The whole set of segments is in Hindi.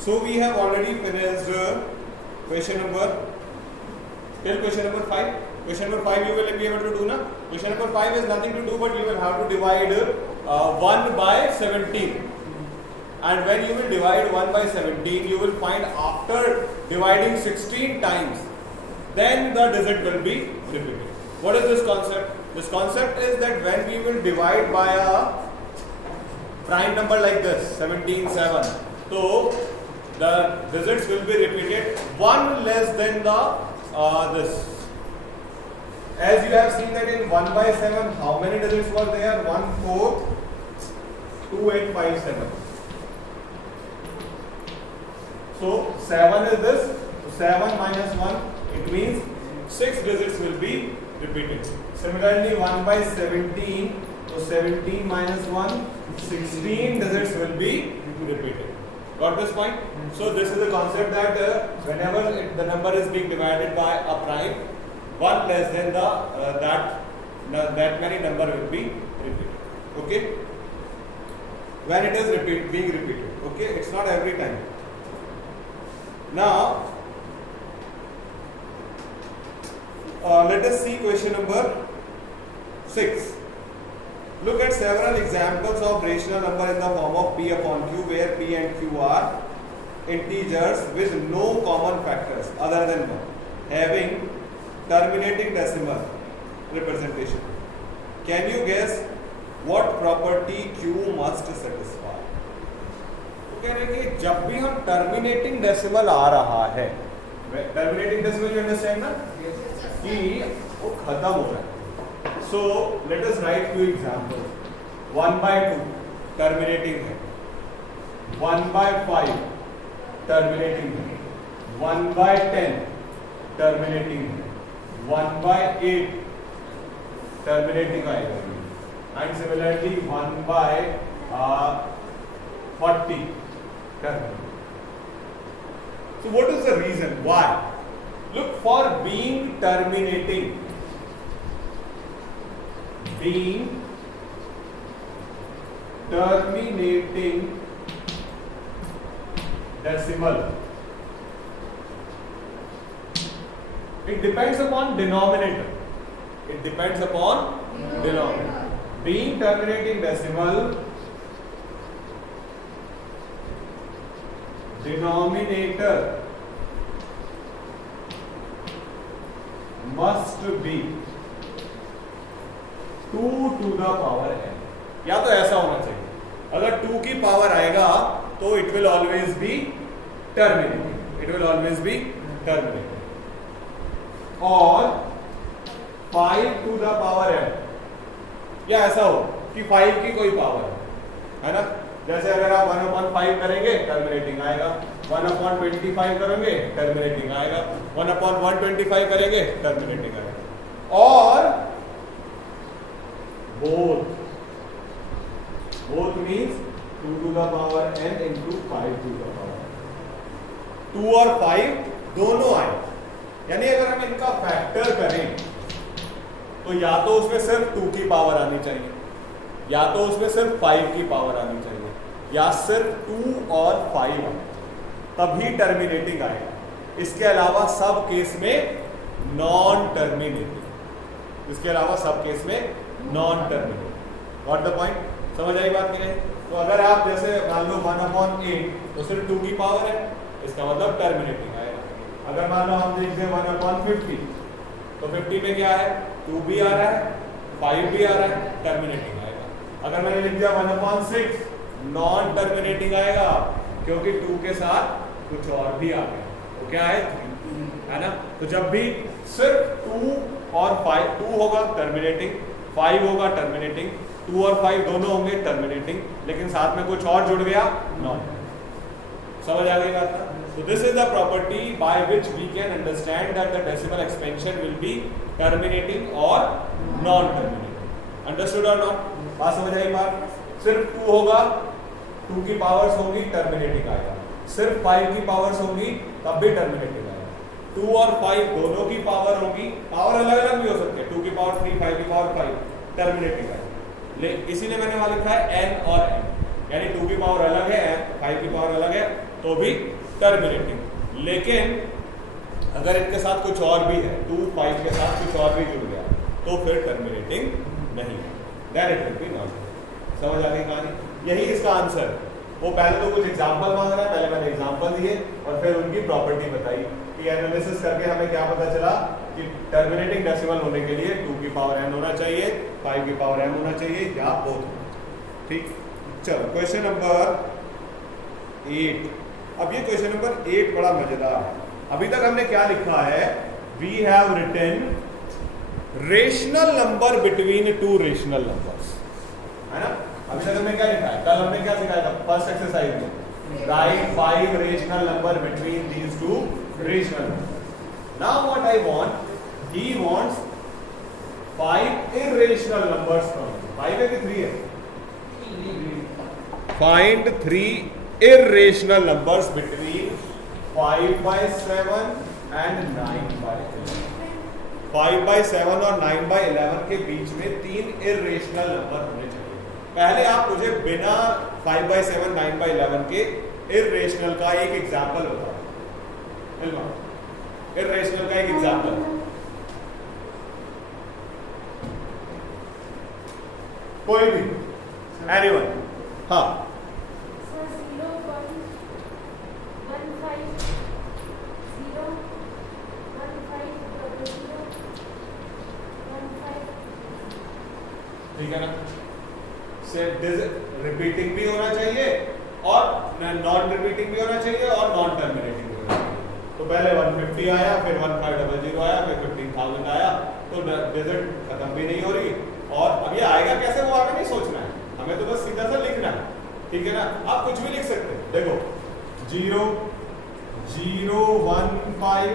So we have already finished question number till question number 5. Question number 5 you will be able to do na. Question number 5 is nothing to do, but you will have to divide 1 by 17. And when you will divide 1 by 17, you will find after dividing 16 times, then the digit will be repeated. What is this concept? This concept is that when we will divide by a prime number like this, 17, 7, so the digits will be repeated one less than the this. As you have seen that in 1 by 7, how many digits were there? 1, 4, 2, 8, 5, 7. So 7 is this. So 7 minus 1, it means 6 digits will be repeated. Similarly, 1 by 17, so 17 minus 1, 16 digits will be repeated. Got this point? So this is the concept that whenever the number is being divided by a prime, one less than that many number will be repeated. Okay? When it is being repeated. Okay? It's not every time. Now, let us see question number 6. Look at several examples of rational number in the form of p upon q, where p and q are integers with no common factors other than 1, having terminating decimal representation. Can you guess what property q must satisfy? तो कह रहे हैं कि जब भी हम terminating decimal आ रहा है, terminating decimal you understand ना, कि वो खत्म हो रहा है. So let us write few examples. 1 by 2 terminating है, 1 by 5 terminating है, 1 by 10 terminating है, 1 by 8 terminating आएगा, and similarly 1 by 40 terminating. So what is the reason? Why? Look, for being terminating decimal, it depends upon denominator. It depends upon denominator. Being terminating decimal, denominator must be 2 to the power n. या तो ऐसा होना चाहिए, अगर 2 की पावर आएगा तो it will always be terminating. It will always be terminating. और 5 to the power n, या ऐसा हो कि 5 की कोई पावर है ना, जैसे अगर आप 1/5 करेंगे टर्मिनेटिंग आएगा, 1/25 करेंगे टर्मिनेटिंग आएगा, 1/125 करेंगे टर्मिनेटिंग आएगा. और both means 2 to the power n into 5 to the power n. 2 और 5 दोनों आए, यानी अगर हम इनका फैक्टर करें तो या तो उसमें सिर्फ 2 की पावर आनी चाहिए, या तो उसमें सिर्फ 5 की पावर आनी चाहिए, या सिर्फ 2 और 5 आए, तभी टर्मिनेटिंग आएगा. इसके अलावा सब केस में नॉन टर्मिनेटिंग, इसके अलावा सब केस में non terminating. Got the point? समझ आई बात नहीं? तो अगर आप जैसे मान लो 1/8 तो सिर्फ 2 की पावर है, इसका मतलब टर्मिनेटिंग आएगा. अगर मान लो हम देख दें 1/50 तो 50 में क्या है, 2 भी आ रहा है, 5 भी आ रहा है, टर्मिनेटिंग आएगा. अगर मैंने लिख दिया 1/6 नॉन टर्मिनेटिंग आएगा, क्योंकि 2 के साथ कुछ और भी आ गया, तो क्या है ना. तो जब भी सिर्फ 2 और 5, 2 होगा टर्मिनेटिंग, 5 होगा टर्मिनेटिंग, 2 और 5 दोनों होंगे टर्मिनेटिंग, लेकिन साथ में कुछ और जुड़ गया नॉन. समझ आ गई बात? So this is the property by which we can understand that the decimal expansion will be terminating or non-terminating. Understood or not? बात समझ आई बात? सिर्फ 2 होगा, 2 की पावर्स होंगी टर्मिनेटिंग आएगा, सिर्फ 5 की पावर्स होंगी तब भी टर्मिनेटिंग आएगा. 2 और 5 दोनों की पावर होगी, पावर अलग अलग भी हो सकते हैं, 2 की पावर 3, 5 की पावर 5, टर्मिनेटिंग आएगा. इसीलिए मैंने वहां लिखा है n और n, यानी 2 की पावर अलग है, 5 की पावर अलग है, तो भी टर्मिनेटिंग। लेकिन अगर इनके साथ कुछ और भी है, 2 5 के साथ कुछ और भी जुड़ गया तो फिर टर्मिनेटिंग नहीं है, then it will be not. समझ आ गई कहानी? यही इसका आंसर है। वो पहले तो कुछ एग्जांपल मांग रहा है, पहले मैंने एग्जांपल दिए और फिर उनकी प्रॉपर्टी बताई कि एनालिसिस करके हमें क्या पता चला कि टर्मिनेटिंग डेसिमल होने के लिए 2 की पावर n होना चाहिए, 5 की पावर m होना चाहिए या बोथ। ठीक, चलो क्वेश्चन नंबर 8। अब ये क्वेश्चन नंबर 8 बड़ा मजेदार है। अभी तक हमने क्या लिखा है? We have written rational number between 2 rational numbers, है ना? अभी तक हमने क्या लिखा है? कल हमने क्या सिखाया था फर्स्ट एक्सरसाइज में? Right 5 rational number between these 2 rational number. Now what I want, he wants 5 irrational numbers from 5 है कि 3 है? Find 3 irrational numbers between 5/7 and 9/11। 5/7 और 9/11 के बीच में 3 irrational नंबर होने चाहिए। पहले आप मुझे बिना 5/7 9/11 के irrational का एक एग्जाम्पल बताओ। irrational का एक एग्जाम्पल कोई भी, एनीवन? हाँ, ठीक है ना? रिपीटिंग भी होना चाहिए और नॉन रिपीटिंग भी होना चाहिए और नॉन टर्मिनेटिंग भी होना चाहिए। तो पहले 150 आया, फिर 1500 आया, फिर 15,000 आया, तो डिजिट खत्म भी नहीं हो रही। और अब ये आएगा कैसे वो हमें नहीं सोचना है, हमें तो बस सीधा सा लिखना है। ठीक है ना? आप कुछ भी लिख सकते हैं। देखो 0 0 1 5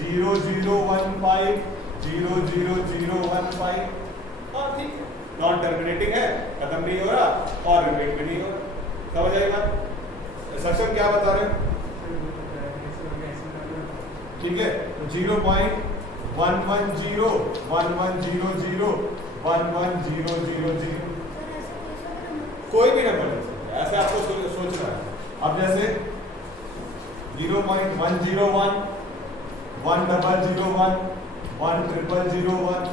0 0 1 5 0 0 0 1 5। हाँ ठीक है, नॉन टर्मिनेटिंग है, खत्म नहीं हो रहा और रिपीट भी नहीं हो रहा। समझ आएगा? सक्षम क्या बता रहे हैं? ठीक है, 0.110 1100 1100 कोई भी नंबर ले सकते हैं, ऐसे आपको सोचना है। अब जैसे 0.101 1001 1001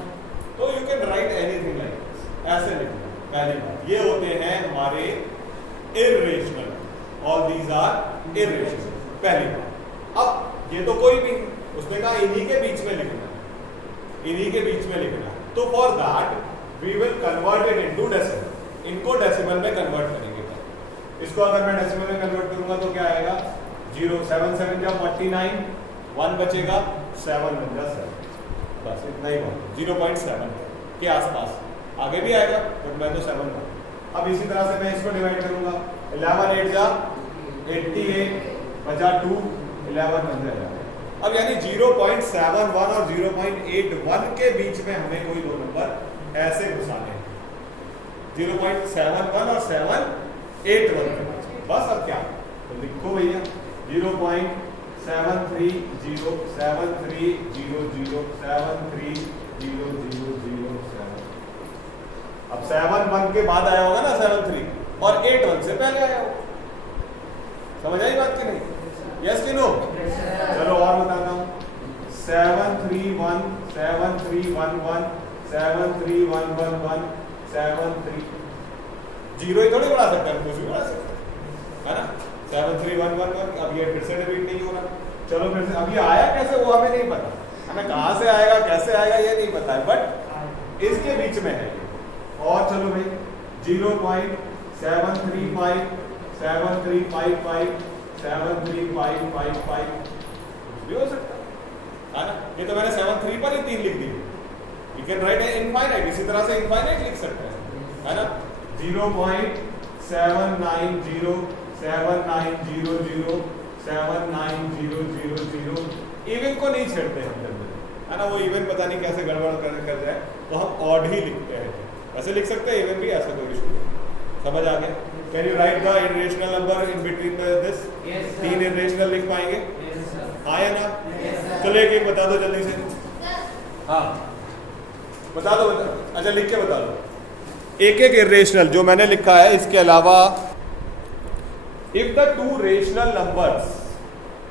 तो you can write anything like this, ऐसे लिखना। पहली बात ये होते हैं हमारे irrational, all these are irrational. पहली बात। अब ये तो कोई भी, उसने कहा इन्हीं के बीच में लिखना है, इन्हीं के बीच में लिखना है। तो for that we will convert it into decimal. इनको डेसिमल में कन्वर्ट करेंगे। इसको अगर मैं डेसिमल में कन्वर्ट करूंगा तो क्या आएगा? 0 7 7 जा 49, 1 बचेगा, 7 बन जा 7, बस इतना ही बात। 0.7 के आसपास, आगे भी आएगा बट मैं तो 7 बना। अब इसी तरह से मैं इसको डिवाइड करूंगा, 11 8 जा 88 बचा 2, 11 बन जाएगा। अब यानी 0.71 और 0.81 के बीच में हमें कोई दो नंबर ऐसे घुसाने हैं, 0.71 और 781 के बीच। बस अब क्या, तो लिखो भैया 0.73 0 73 0 0 73 0 0 0 7। अब 7 के बाद आया होगा ना 73 और 81 से पहले आया होगा। समझ आई बात कि नहीं? यस कि नो? चलो और बताता हूँ। 731 7311 73111 73 जीरो ही थोड़ी बढ़ा सकता है, कुछ भी बढ़ा सकता है ना। 73111 अब ये फिर से रिपीट नहीं हो रहा। चलो फिर से, अब ये आया कैसे वो हमें नहीं पता, हमें कहाँ से आएगा कैसे आएगा ये नहीं पता है, बट इसके बीच में है। और चलो भाई 0.7355 7355 73555 भी हो सकता है ना। ये तो मैंने 73 पर ही 3 लिख दी। यू कैन राइट इनफाइनाइट, इसी तरह से इनफाइनाइट लिख सकते हैं, है ना। 0.790 7900 7900 इवन को नहीं छेड़ते हम जब, है ना। वो इवन पता नहीं कैसे गड़बड़ कर जाए तो हम ऑड ही लिखते हैं। ऐसे लिख सकते हैं इवन भी, ऐसा कोई इशू नहीं। समझ आ गया? Can you right the irrational number in between this? 3 irrational लिख पाएंगे? हाँ या ना? चलो एक एक बता दो जल्दी से। हाँ बता दो, अच्छा लिख के बता दो एक एक इरेशनल जो मैंने लिखा है। इसके अलावा If the two rational numbers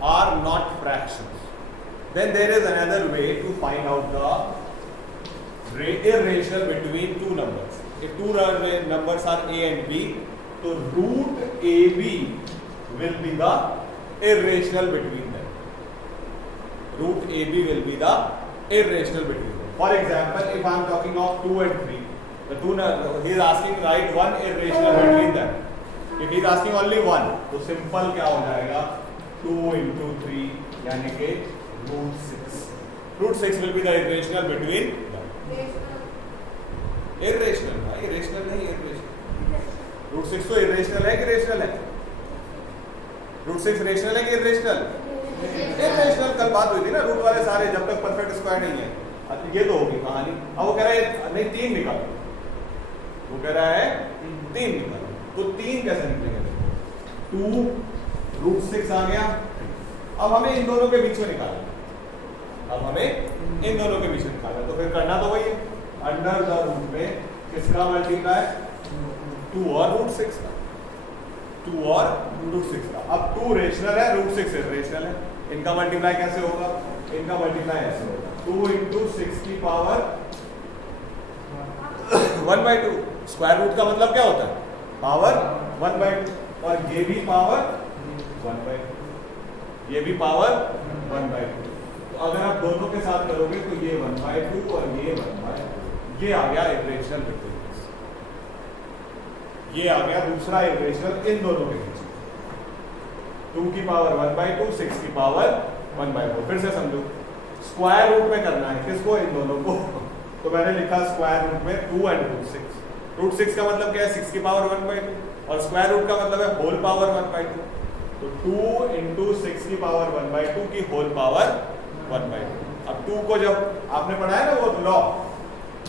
are not fractions, then there is another way to find out the irrational between two numbers. If two numbers are a and b, so root ab will be the irrational between them. Root ab will be the irrational between them. For example, if I am talking of 2 and 3, the two, he is asking write one irrational between them. If he is asking only one, तो सिंपल क्या हो जाएगा 2 into 3 यानी कि root 6. Root 6 will be the irrational between them. Irrational, irrational नहीं irrational. Root 6 तो irrational है कि rational है? Root 6 rational है कि irrational? Irrational. कल बात हुई थी ना, रूट वाले सारे जब तक परफेक्ट स्क्वायर नहीं है, ये तो होगी कहानी. अब वो कह रहा है नहीं 3 निकालो, वो कह रहा है 3 निकालो. तो 3 कैसे निकलेंगे? 2 रूट 6 आ गया. अब हमें इन दोनों के बीच में निकालना, तो फिर करना तो वही है, अंडर द रूट में किसका मल्टीप्लाई? 2 और रूट 6 का. 2 और रूट 6 का. अब 2 रेशनल है, रूट 6 इरेशनल है. इनका मल्टीप्लाई कैसे होगा? इनका मल्टीप्लाई ऐसे होगा 2 into 6 की पावर 1/2. स्क्वायर रूट का मतलब क्या होता है? पावर 1/2. और ये भी पावर 1/2, ये भी पावर 1/2. तो अगर आप दोनों के साथ करोगे तो ये 1/2 और ये 1/2. ये आ गया इरेशनल बिटवीन. ये आ गया दूसरा इरेशनल इन दोनों के बीच. 2 की पावर 1/2, 6 की पावर 1/2. फिर से समझो, स्क्वायर रूट में करना है किसको? इन दोनों को. तो मैंने लिखा स्क्वायर रूट में 2 and रूट 6. रूट 6 का मतलब क्या है? 6 की पावर 1/2. और स्क्वायर रूट का मतलब है होल पावर 1/2. तो 2 into 6 की पावर 1/2 की होल पावर 1/2. अब 2 को जब आपने पढ़ा है ना वो लॉ,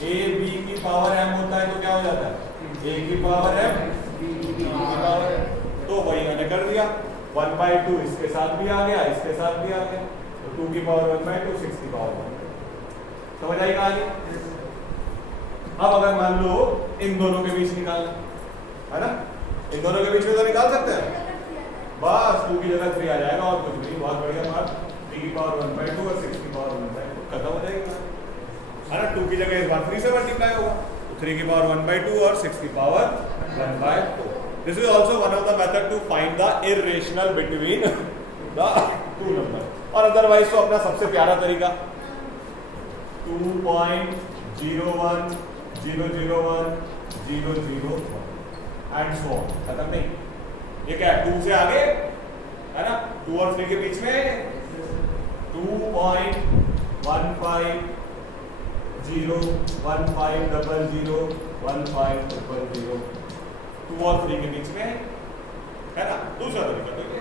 a b की पावर m होता है, तो क्या हो जाता है? a की पावर m, b की पावर m. तो वही मैंने कर दिया. 1/2 इसके साथ भी आ गया, इसके साथ भी आ गया. तो 2 की पावर 1/2, 6 की पावर 1/2. समझ आई कहानी? अब अगर मान लो इन दोनों के बीच निकालना है ना, इन दोनों के बीच में तो निकाल सकते हैं. बस 2 की जगह 3 आ जाएगा और कुछ नहीं. बहुत बढ़िया बात. 3 की पावर 1/2 और 6 की पावर 1/2 खत्म हो जाएगा है ना. 2 की जगह इस बार 3 से मल्टीप्लाई होगा, तो 3 की पावर 1/2 और 6 की power 1/2. This is also one of the method to find the irrational between the two numbers. और अदरवाइज तो अपना सबसे प्यारा तरीका 2.01 001 001 एंड सो ऑन. खत्म नहीं. ये क्या है? 2 से आगे है ना, 2 और 3 के बीच में 2.15 0 15 00 15 00. 2 और 3 के बीच में है ना. दूसरा तरीका तो ये.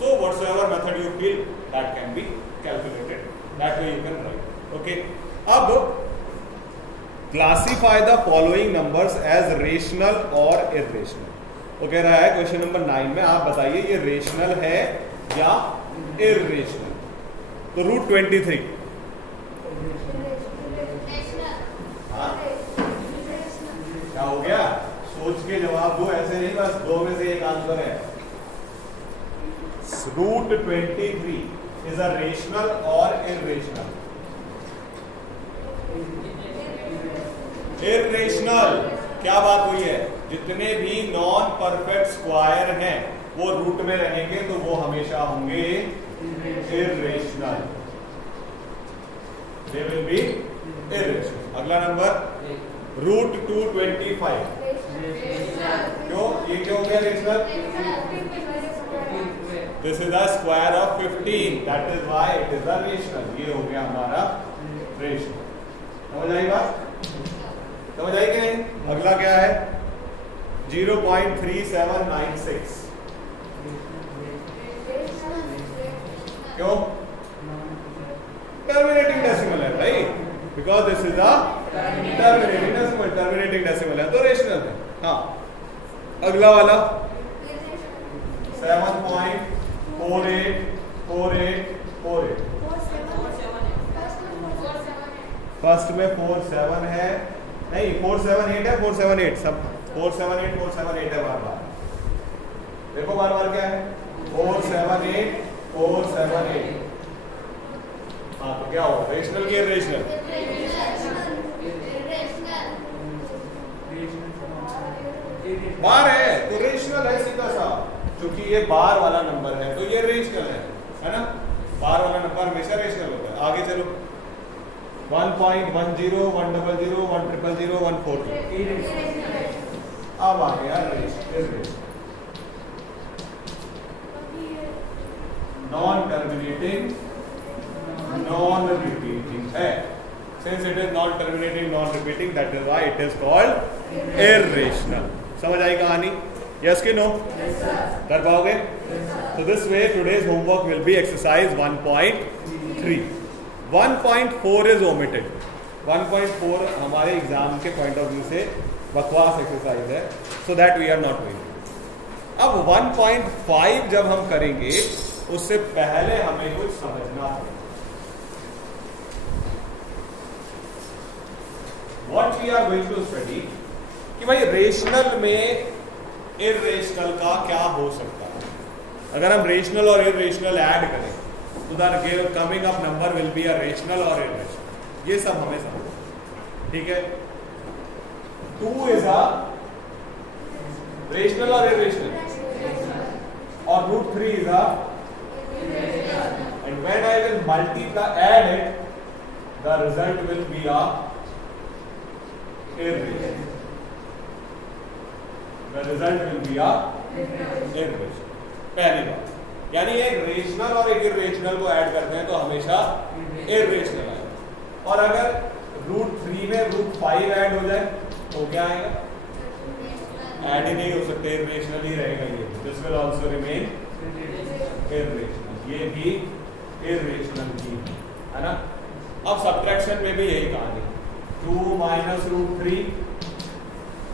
So whatsoever method you feel that can be calculated, that way you can write. Okay. अब classify the following numbers as rational or irrational. वो कह रहा है क्वेश्चन नंबर 9 में आप बताइए ये रेशनल है या इरेशनल. तो रूट 23 क्या हो गया? सोच के जवाब दो, ऐसे नहीं बस 2 में से एक आंसर है. रूट 23 इज अ रेशनल और इरेशनल? इरेशनल. क्या बात हुई है? जितने भी नॉन परफेक्ट स्क्वायर हैं वो रूट में रहेंगे तो वो हमेशा होंगे irrational. They will be irrational. अगला नंबर रूट 225. क्यों? ये क्यों हो गया rational? This is the square of 15, that is why it is a rational. ये हो गया हमारा रेशनल. समझ आई बात? समझ आई कि नहीं? अगला क्या है? 0.3796. क्यों? टर्मिनेटिंग डेसिमल है भाई, because this is a terminating decimal. Terminating decimal है तो रेशनल है. हाँ. अगला वाला 7.484848. फर्स्ट में 47 है, नहीं 478 है, 478 सब 478 478 है. बार बार देखो बार बार क्या है 4 7 8 4 7 8। हाँ तो क्या होगा रेशनल की इरेशनल? बार है तो रेशनल है सीधा सा, क्योंकि ये बार वाला नंबर है तो ये रेशनल है ना। बार वाला नंबर हमेशा रेशनल होता है। आगे चलो 1.10 100 100 100 140। अब आ गया rational, non terminating non repeating है। Since it is non terminating non repeating, that is why it is called irrational. समझ आई कहानी? Yes कि no? Yes sir. कर पाओगे? Yes sir. So this way today's homework will be exercise 1.3. 1.4 is omitted. 1.4 हमारे एग्जाम के पॉइंट ऑफ व्यू से बकवास एक्सरसाइज है, so that we are not doing. अब 1.5 जब हम करेंगे उससे पहले हमें कुछ समझना है। What we are going to study कि भाई रेशनल में इरेशनल का क्या हो सकता है। अगर हम रेशनल और इरेशनल ऐड करें तो the coming up number will be a rational और इरेशनल। ये सब हमें समझना, ठीक है। 2 इज अ रेशनल और इरेशनल और √3 is a, and when I will multiply add it the result will be a irrational. The result will be a irrational. पहली बात, यानी एक रेशनल और एक इरेशनल को ऐड करते हैं तो हमेशा इरेशनल आएगा। और अगर √3 में √5 ऐड हो जाए तो क्या आएगा? ऐड ही नहीं हो सकते, इरेशनल ही रहेगा ये। This will also remain irrational, ये भी इरेशनल ही है ना। अब सब्ट्रैक्शन में भी यही कहानी, 2 minus √3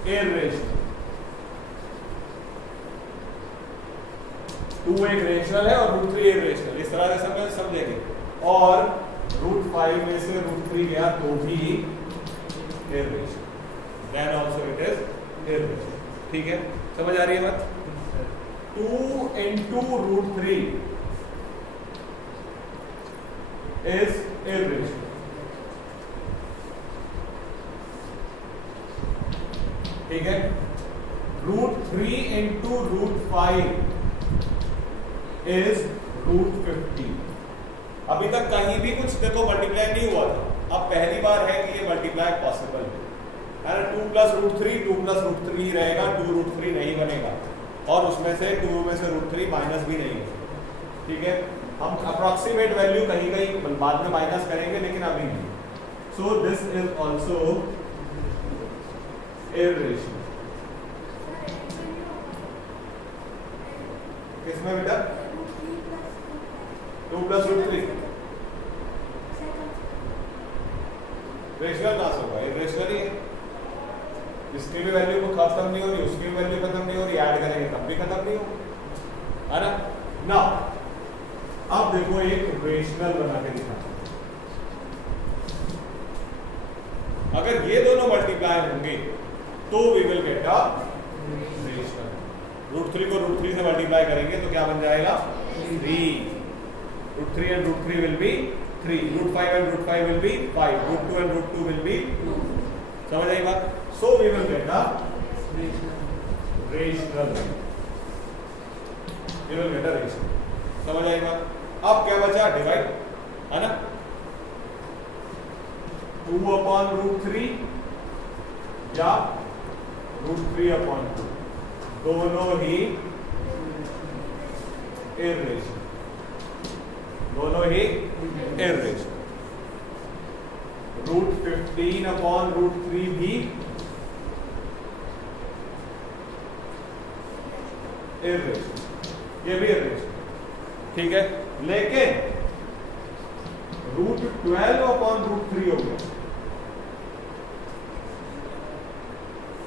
इरेशनल। 2 एक रेशनल है और √3 इरेशनल, इस तरह से समझेंगे। और √5 में से √3 गया तो भी irrational, then also it is irrational. ठीक है, समझ आ रही है बात? 2 into √3 is irrational। ठीक है, √3 into √5 is √50। अभी तक कहीं भी कुछ देखो मल्टीप्लाई नहीं हुआ था, अब पहली बार है कि ये मल्टीप्लाई पॉसिबल है ना। 2 + √3 2 + √3 रहेगा, 2 √3 नहीं बनेगा और उसमें से 2 में से √3 माइनस भी नहीं होगा। ठीक है, हम अप्रॉक्सीमेट वैल्यू कहीं कहीं बाद में माइनस करेंगे लेकिन अभी नहीं। So this is also irrational। किसमें बेटा? 2 + √3 रेशनल कहां से होगा? इरेशनल ही है। इसकी भी वैल्यू को खत्म नहीं हो रही, उसकी भी वैल्यू खत्म नहीं हो रही, ऐड करेंगे तब भी खत्म नहीं होगा, है ना। ना अब देखो एक रेशनल बना के दिखा, अगर ये दोनों मल्टीप्लाई होंगे तो we will get a rational. √3 को √3 से मल्टीप्लाई करेंगे तो क्या बन जाएगा? 3। √3 and √3 will be 3, √5 and √5 will be 5, √2 and √2 will be 2। समझ आई बात? So we will get a rational। We will get a rational। समझ आई बात? अब क्या बचा? डिवाइड, है ना। 2/√3 या √3/2 दोनों ही इरेशनल, दोनों ही इरेशनल। √15/√3 भी इरेशनल, ये भी इरेशनल। ठीक है, लेकिन √12/√3 हो गया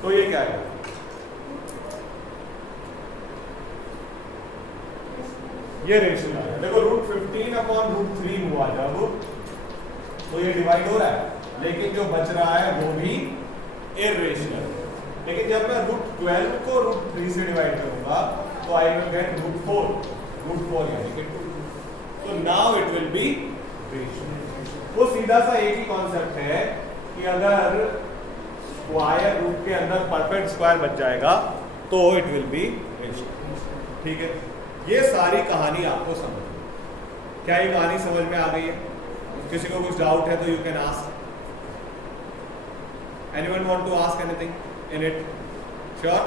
तो ये क्या है? ये रेशनल है। देखो √15/√3 हुआ जब तो ये डिवाइड हो रहा है, लेकिन जो बच रहा है वो भी इरेशनल। लेकिन जब मैं √12 को √3 से डिवाइड करूंगा so I will get root 4 यानी कि 2. So now it will be ratio. वो सीधा सा एक ही कॉन्सेप्ट है कि अगर स्क्वायर रूट के अंदर परफेक्ट स्क्वायर बच जाएगा तो इट विल बी रेशियो. ठीक है, ये सारी कहानी आपको समझ में. क्या ये कहानी समझ में आ गई है? किसी को कुछ डाउट है तो you can ask. Anyone want to ask anything in it? Sure?